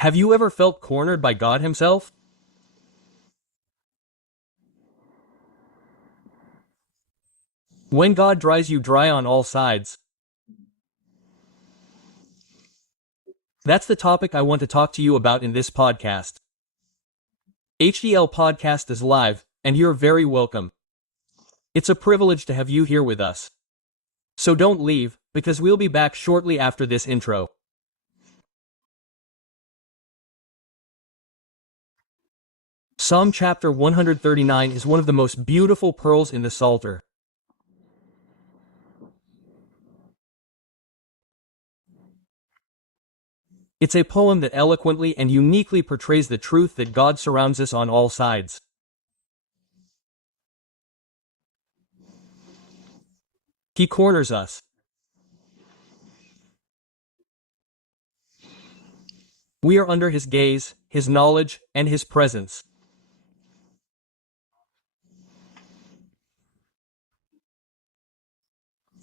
Have you ever felt cornered by God Himself? When God dries you dry on all sides. That's the topic I want to talk to you about in this podcast. HDL Podcast is live, and you're very welcome. It's a privilege to have you here with us. So don't leave, because we'll be back shortly after this intro. Psalm chapter 139 is one of the most beautiful pearls in the Psalter. It's a poem that eloquently and uniquely portrays the truth that God surrounds us on all sides. He corners us. We are under His gaze, His knowledge, and His presence.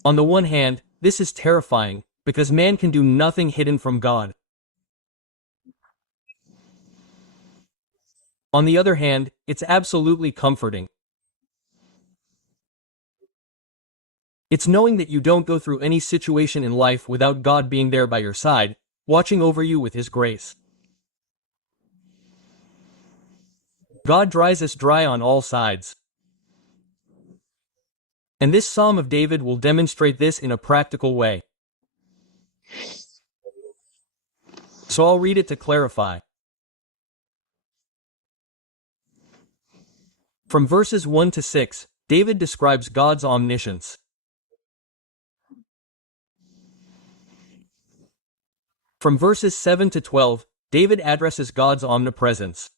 On the one hand, this is terrifying, because man can do nothing hidden from God. On the other hand, it's absolutely comforting. It's knowing that you don't go through any situation in life without God being there by your side, watching over you with His grace. God dries us dry on all sides. And this Psalm of David will demonstrate this in a practical way. So I'll read it to clarify. From verses 1 to 6, David describes God's omniscience. From verses 7 to 12, David addresses God's omnipresence.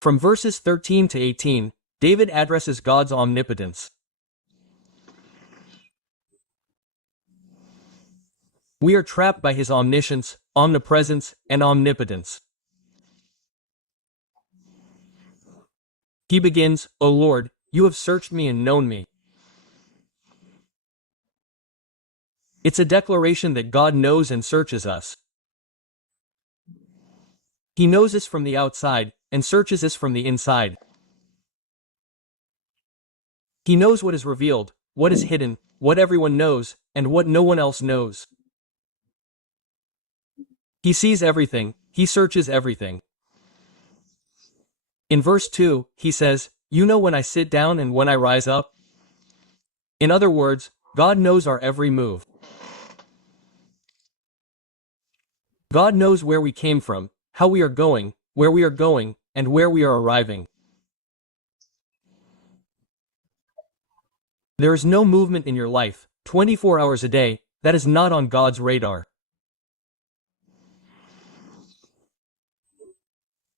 From verses 13 to 18, David addresses God's omnipotence. We are trapped by His omniscience, omnipresence, and omnipotence. He begins, "O Lord, you have searched me and known me." It's a declaration that God knows and searches us. He knows us from the outside, and searches us from the inside. He knows what is revealed, what is hidden, what everyone knows, and what no one else knows. He sees everything, He searches everything. In verse 2, he says, "You know when I sit down and when I rise up." In other words, God knows our every move. God knows where we came from, how we are going, and where we are arriving. There is no movement in your life, 24 hours a day, that is not on God's radar.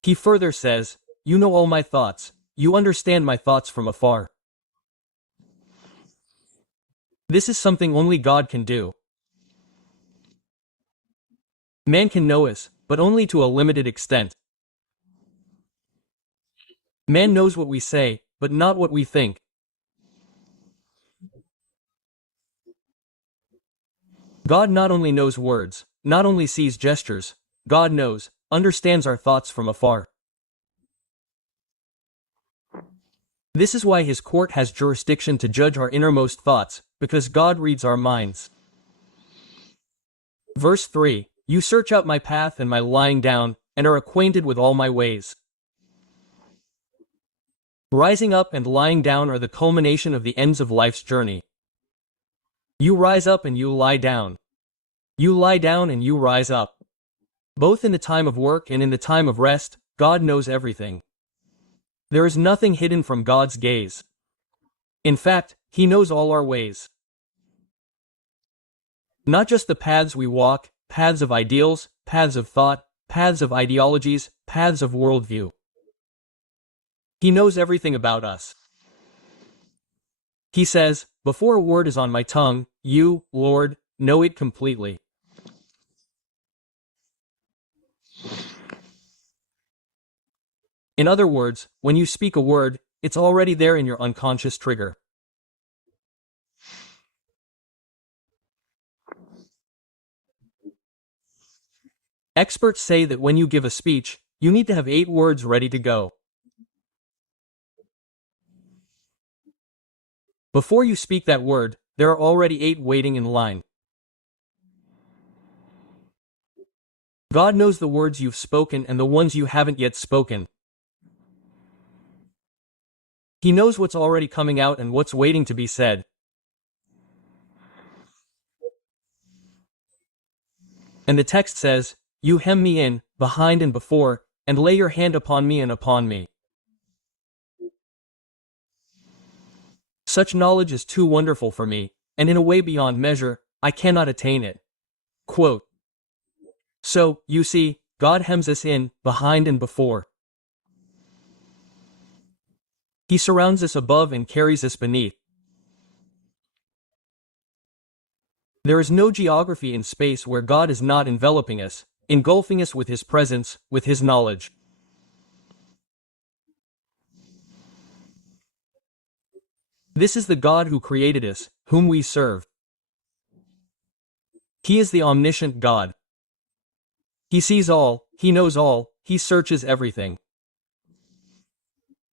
He further says, "You know all my thoughts, you understand my thoughts from afar." This is something only God can do. Man can know us, but only to a limited extent. Man knows what we say, but not what we think. God not only knows words, not only sees gestures, God knows, understands our thoughts from afar. This is why His court has jurisdiction to judge our innermost thoughts, because God reads our minds. Verse 3, "You search out my path and my lying down, and are acquainted with all my ways." Rising up and lying down are the culmination of the ends of life's journey. You rise up and you lie down. You lie down and you rise up. Both in the time of work and in the time of rest, God knows everything. There is nothing hidden from God's gaze. In fact, He knows all our ways. Not just the paths we walk, paths of ideals, paths of thought, paths of ideologies, paths of worldview. He knows everything about us. He says, "Before a word is on my tongue, you, Lord, know it completely." In other words, when you speak a word, it's already there in your unconscious trigger. Experts say that when you give a speech, you need to have 8 words ready to go. Before you speak that word, there are already 8 waiting in line. God knows the words you've spoken and the ones you haven't yet spoken. He knows what's already coming out and what's waiting to be said. And the text says, "You hem me in, behind and before, and lay your hand upon me and upon me." Such knowledge is too wonderful for me, and in a way beyond measure, I cannot attain it. Quote, so, you see, God hems us in, behind and before. He surrounds us above and carries us beneath. There is no geography in space where God is not enveloping us, engulfing us with His presence, with His knowledge. This is the God who created us, whom we serve. He is the omniscient God. He sees all, He knows all, He searches everything.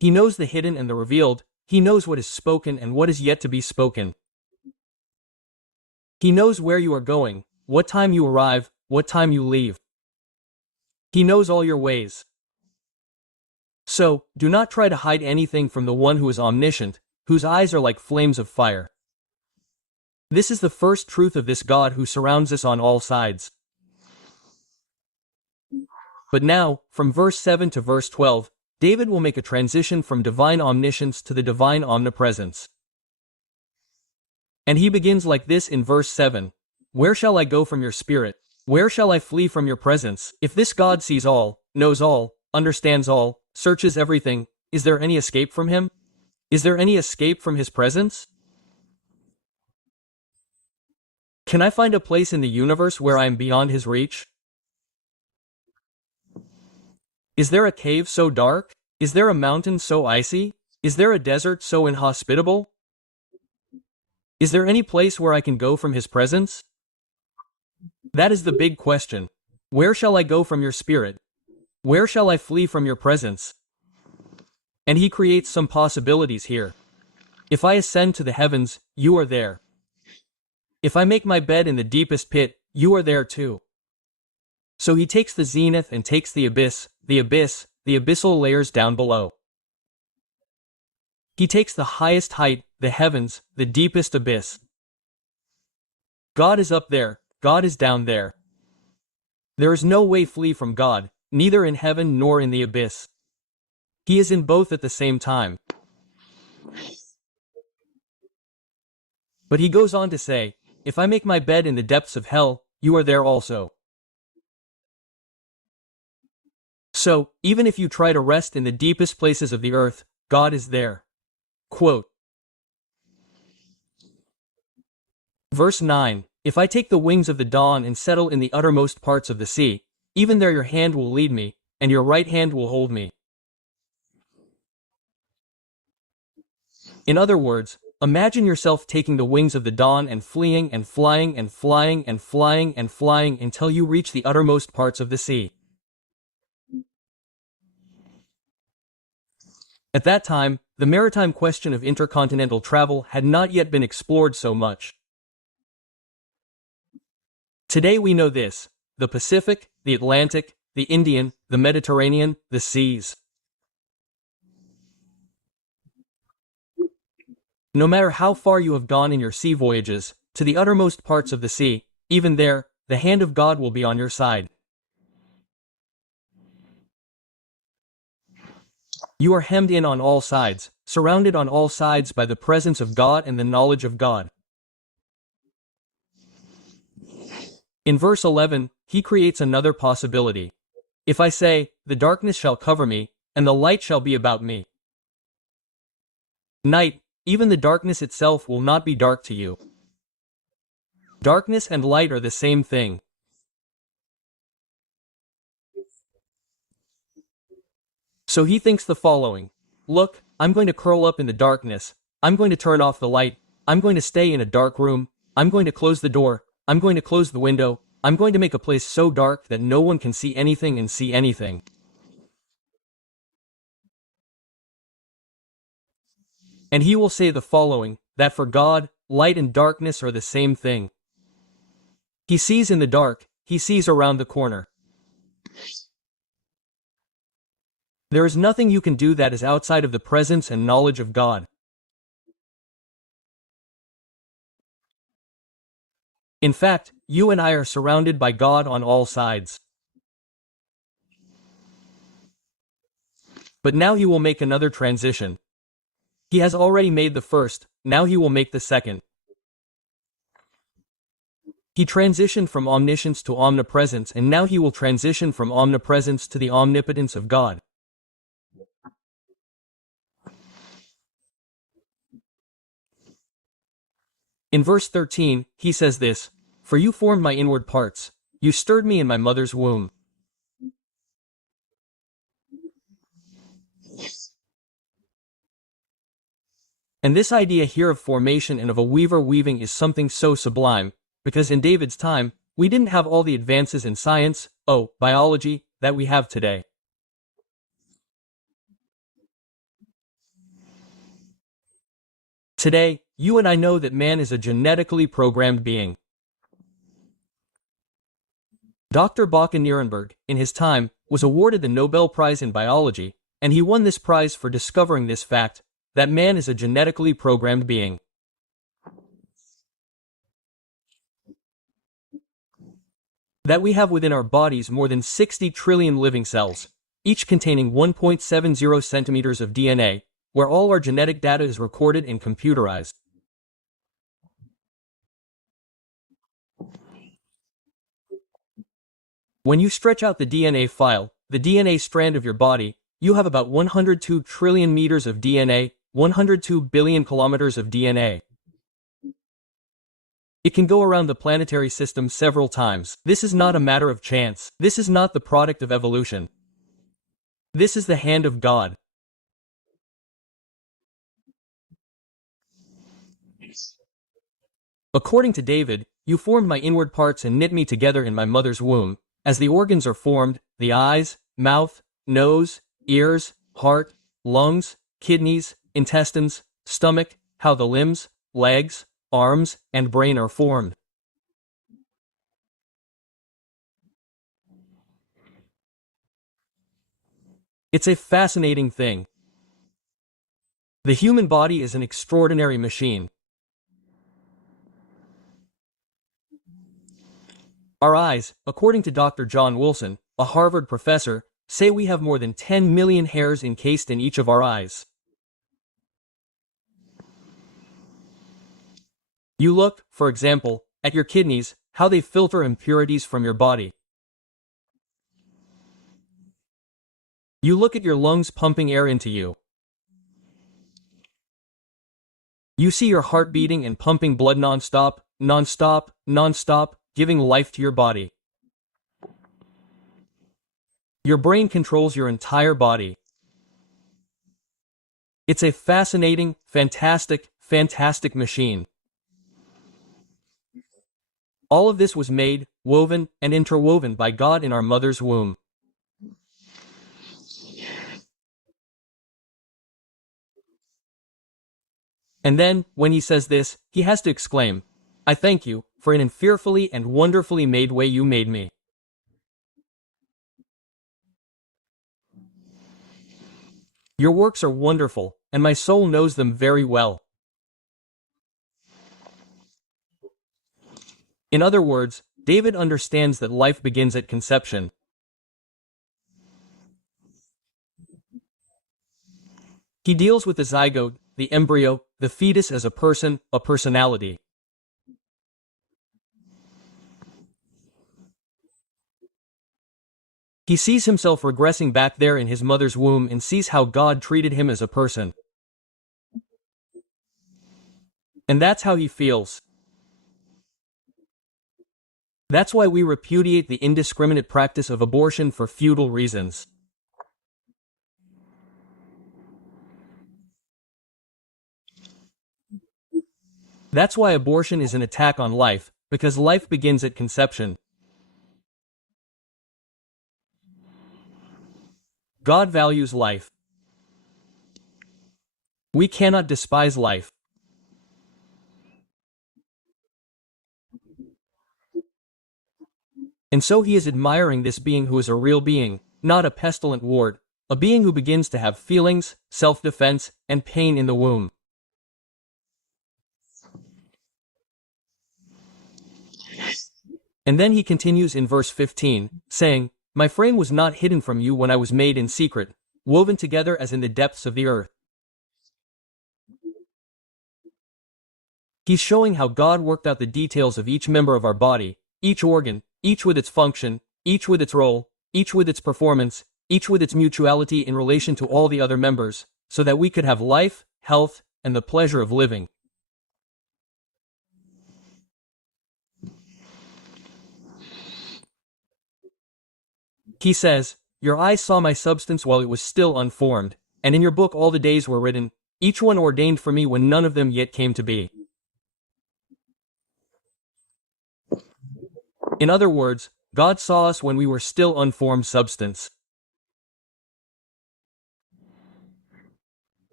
He knows the hidden and the revealed, He knows what is spoken and what is yet to be spoken. He knows where you are going, what time you arrive, what time you leave. He knows all your ways. So, do not try to hide anything from the one who is omniscient, whose eyes are like flames of fire. This is the first truth of this God who surrounds us on all sides. But now, from verse 7 to verse 12, David will make a transition from divine omniscience to the divine omnipresence. And he begins like this in verse 7, "Where shall I go from your spirit? Where shall I flee from your presence? If this God sees all, knows all, understands all, searches everything, is there any escape from him? Is there any escape from his presence? Can I find a place in the universe where I am beyond his reach? Is there a cave so dark? Is there a mountain so icy? Is there a desert so inhospitable? Is there any place where I can go from his presence? That is the big question. Where shall I go from your spirit? Where shall I flee from your presence? And he creates some possibilities here. If I ascend to the heavens, you are there. If I make my bed in the deepest pit, you are there too. So he takes the zenith and takes the abyss, the abyssal layers down below. He takes the highest height, the heavens, the deepest abyss. God is up there, God is down there. There is no way flee from God, neither in heaven nor in the abyss. He is in both at the same time. But he goes on to say, if I make my bed in the depths of hell, you are there also. So, even if you try to rest in the deepest places of the earth, God is there. Quote, verse 9, if I take the wings of the dawn and settle in the uttermost parts of the sea, even there your hand will lead me, and your right hand will hold me. In other words, imagine yourself taking the wings of the dawn and fleeing and flying and flying and flying and flying until you reach the uttermost parts of the sea. At that time, the maritime question of intercontinental travel had not yet been explored so much. Today we know this: the Pacific, the Atlantic, the Indian, the Mediterranean, the seas. No matter how far you have gone in your sea voyages, to the uttermost parts of the sea, even there, the hand of God will be on your side. You are hemmed in on all sides, surrounded on all sides by the presence of God and the knowledge of God. In verse 11, he creates another possibility. If I say, the darkness shall cover me, and the light shall be about me. Night, even the darkness itself will not be dark to you. Darkness and light are the same thing. So he thinks the following: look, I'm going to curl up in the darkness, I'm going to turn off the light, I'm going to stay in a dark room, I'm going to close the door, I'm going to close the window, I'm going to make a place so dark that no one can see anything and see anything. And he will say the following, that for God, light and darkness are the same thing. He sees in the dark, he sees around the corner. There is nothing you can do that is outside of the presence and knowledge of God. In fact, you and I are surrounded by God on all sides. But now he will make another transition. He has already made the first, now he will make the second. He transitioned from omniscience to omnipresence, and now he will transition from omnipresence to the omnipotence of God. In verse 13, he says this, "For you formed my inward parts, you stirred me in my mother's womb." And this idea here of formation and of a weaver weaving is something so sublime, because in David's time, we didn't have all the advances in science, biology, that we have today. Today, you and I know that man is a genetically programmed being. Dr. Bakken-Nirenberg, in his time, was awarded the Nobel Prize in Biology, and he won this prize for discovering this fact, that man is a genetically programmed being. That we have within our bodies more than 60 trillion living cells, each containing 1.70 centimeters of DNA, where all our genetic data is recorded and computerized. When you stretch out the DNA file, the DNA strand of your body, you have about 102 trillion meters of DNA, 102 billion kilometers of DNA. It can go around the planetary system several times. This is not a matter of chance. This is not the product of evolution. This is the hand of God. According to David, you formed my inward parts and knit me together in my mother's womb. As the organs are formed, the eyes, mouth, nose, ears, heart, lungs, kidneys, intestines, stomach, how the limbs, legs, arms, and brain are formed. It's a fascinating thing. The human body is an extraordinary machine. Our eyes, according to Dr. John Wilson, a Harvard professor, say we have more than 10 million hairs encased in each of our eyes. You look, for example, at your kidneys, how they filter impurities from your body. You look at your lungs pumping air into you. You see your heart beating and pumping blood non-stop, giving life to your body. Your brain controls your entire body. It's a fascinating, fantastic machine. All of this was made, woven, and interwoven by God in our mother's womb. And then, when he says this, he has to exclaim, "I thank you, for in a fearfully and wonderfully made way you made me." Your works are wonderful, and my soul knows them very well. In other words, David understands that life begins at conception. He deals with the zygote, the embryo, the fetus as a person, a personality. He sees himself regressing back there in his mother's womb and sees how God treated him as a person. And that's how he feels. That's why we repudiate the indiscriminate practice of abortion for futile reasons. That's why abortion is an attack on life, because life begins at conception. God values life. We cannot despise life. And so he is admiring this being who is a real being, not a pestilent ward, a being who begins to have feelings, self-defense, and pain in the womb. And then he continues in verse 15, saying, "My frame was not hidden from you when I was made in secret, woven together as in the depths of the earth." He's showing how God worked out the details of each member of our body, each organ, each with its function, each with its role, each with its performance, each with its mutuality in relation to all the other members, so that we could have life, health, and the pleasure of living. He says, "Your eyes saw my substance while it was still unformed, and in your book all the days were written, each one ordained for me when none of them yet came to be." In other words, God saw us when we were still unformed substance.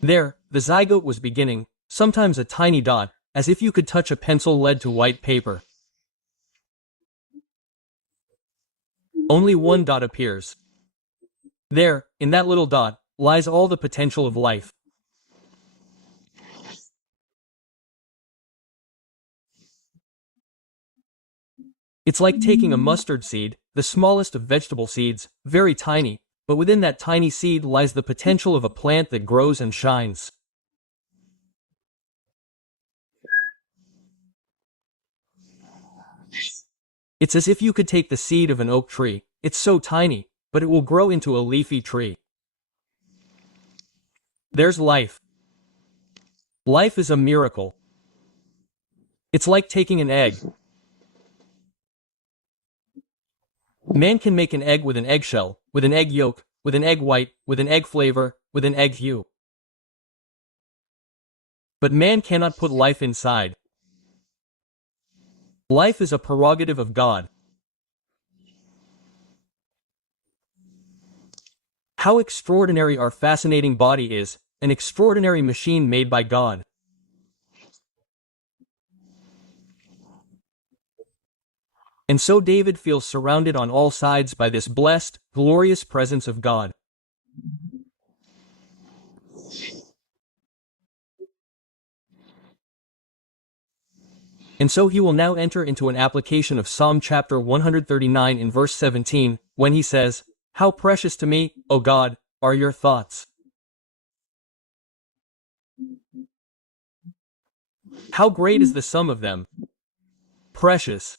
There, the zygote was beginning, sometimes a tiny dot, as if you could touch a pencil lead to white paper. Only one dot appears. There, in that little dot, lies all the potential of life. It's like taking a mustard seed, the smallest of vegetable seeds, very tiny, but within that tiny seed lies the potential of a plant that grows and shines. It's as if you could take the seed of an oak tree. It's so tiny, but it will grow into a leafy tree. There's life. Life is a miracle. It's like taking an egg. Man can make an egg with an eggshell, with an egg yolk, with an egg white, with an egg flavor, with an egg hue. But man cannot put life inside. Life is a prerogative of God. How extraordinary our fascinating body is, an extraordinary machine made by God. And so David feels surrounded on all sides by this blessed, glorious presence of God. And so he will now enter into an application of Psalm chapter 139 in verse 17, when he says, "How precious to me, O God, are your thoughts. How great is the sum of them. Precious."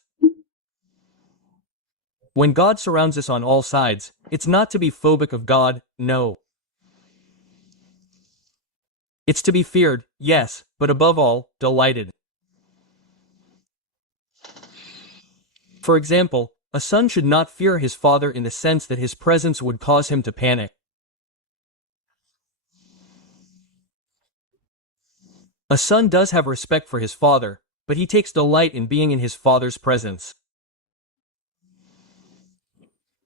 When God surrounds us on all sides, it's not to be phobic of God, no. It's to be feared, yes, but above all, delighted. For example, a son should not fear his father in the sense that his presence would cause him to panic. A son does have respect for his father, but he takes delight in being in his father's presence.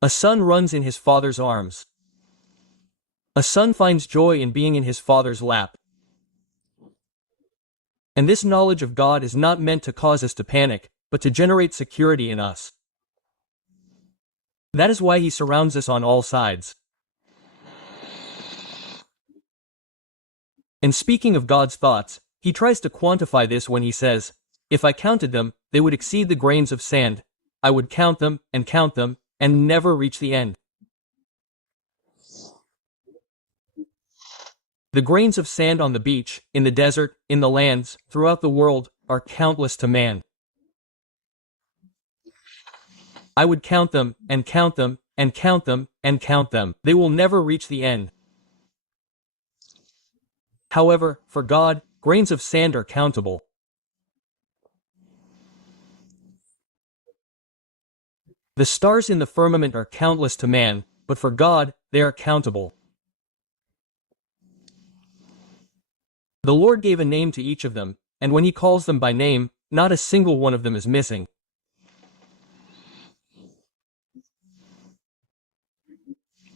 A son runs in his father's arms. A son finds joy in being in his father's lap. And this knowledge of God is not meant to cause us to panic, but to generate security in us. That is why he surrounds us on all sides. And speaking of God's thoughts, he tries to quantify this when he says, "If I counted them, they would exceed the grains of sand. I would count them, and never reach the end." The grains of sand on the beach, in the desert, in the lands, throughout the world, are countless to man. I would count them, and count them, and count them, and count them. They will never reach the end. However, for God, grains of sand are countable. The stars in the firmament are countless to man, but for God, they are countable. The Lord gave a name to each of them, and when he calls them by name, not a single one of them is missing.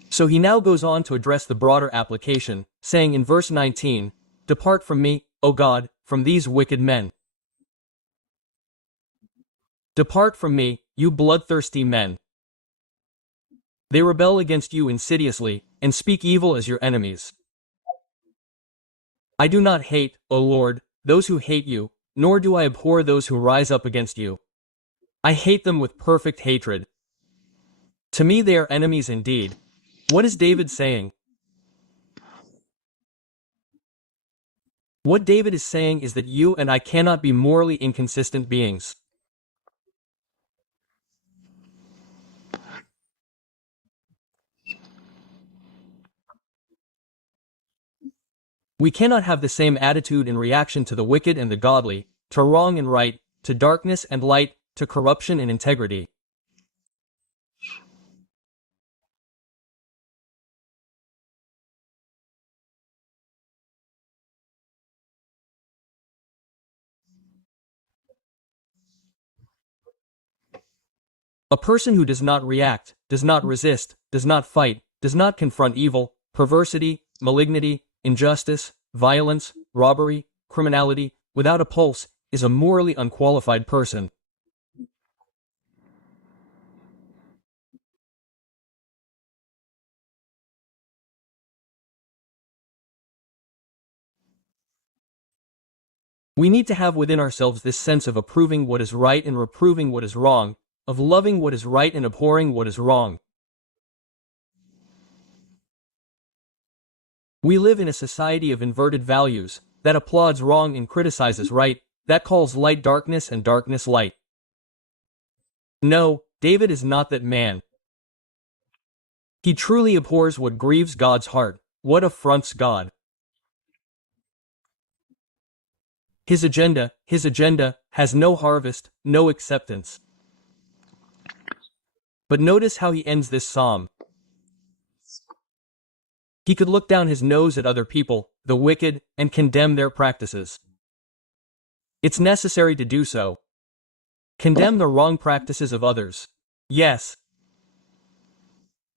So he now goes on to address the broader application, saying in verse 19, "Depart from me, O God, from these wicked men. Depart from me, you bloodthirsty men. They rebel against you insidiously, and speak evil as your enemies. I do not hate, O Lord, those who hate you, nor do I abhor those who rise up against you. I hate them with perfect hatred. To me they are enemies indeed." What is David saying? What David is saying is that you and I cannot be morally inconsistent beings. We cannot have the same attitude in reaction to the wicked and the godly, to wrong and right, to darkness and light, to corruption and integrity. A person who does not react, does not resist, does not fight, does not confront evil, perversity, malignity, injustice, violence, robbery, criminality, without a pulse, is a morally unqualified person. We need to have within ourselves this sense of approving what is right and reproving what is wrong, of loving what is right and abhorring what is wrong. We live in a society of inverted values, that applauds wrong and criticizes right, that calls light darkness and darkness light. No, David is not that man. He truly abhors what grieves God's heart, what affronts God. His agenda has no harvest, no acceptance. But notice how he ends this psalm. He could look down his nose at other people, the wicked, and condemn their practices. It's necessary to do so. Condemn the wrong practices of others. Yes.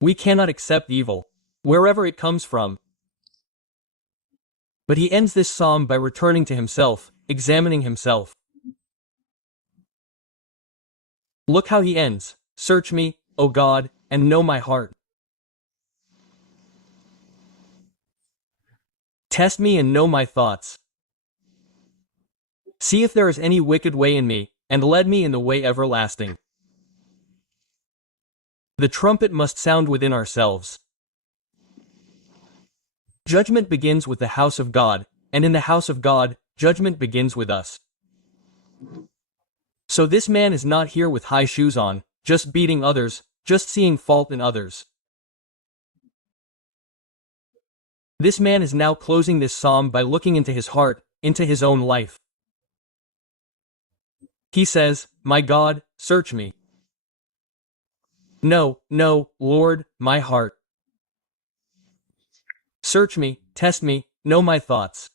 We cannot accept evil, wherever it comes from. But he ends this psalm by returning to himself, examining himself. Look how he ends. Search me, O God, and know my heart. Test me and know my thoughts. See if there is any wicked way in me, and lead me in the way everlasting. The trumpet must sound within ourselves. Judgment begins with the house of God, and in the house of God, judgment begins with us. So this man is not here with high shoes on, just beating others, just seeing fault in others. This man is now closing this psalm by looking into his heart, into his own life. He says, "My God, search me. No, Lord, my heart. Search me, test me, know my thoughts."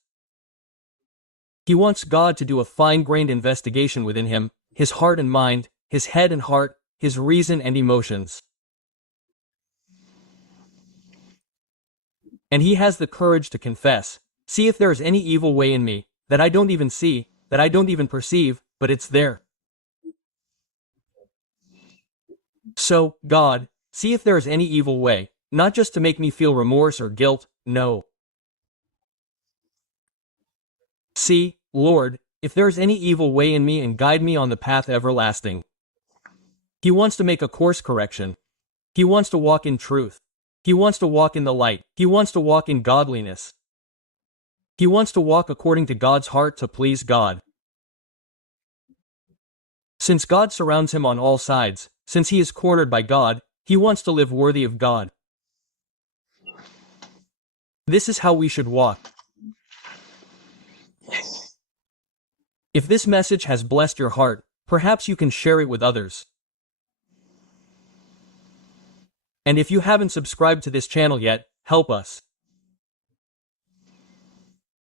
He wants God to do a fine-grained investigation within him, his heart and mind, his head and heart, his reason and emotions. And he has the courage to confess, "See if there is any evil way in me, that I don't even see, that I don't even perceive, but it's there. So, God, see if there is any evil way, not just to make me feel remorse or guilt, no. See, Lord, if there is any evil way in me and guide me on the path everlasting." He wants to make a course correction. He wants to walk in truth. He wants to walk in the light. He wants to walk in godliness. He wants to walk according to God's heart to please God. Since God surrounds him on all sides, since he is cornered by God, he wants to live worthy of God. This is how we should walk. If this message has blessed your heart, perhaps you can share it with others. And if you haven't subscribed to this channel yet, help us.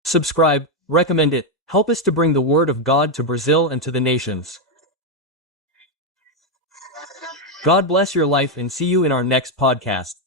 Subscribe, recommend it, help us to bring the word of God to Brazil and to the nations. God bless your life and see you in our next podcast.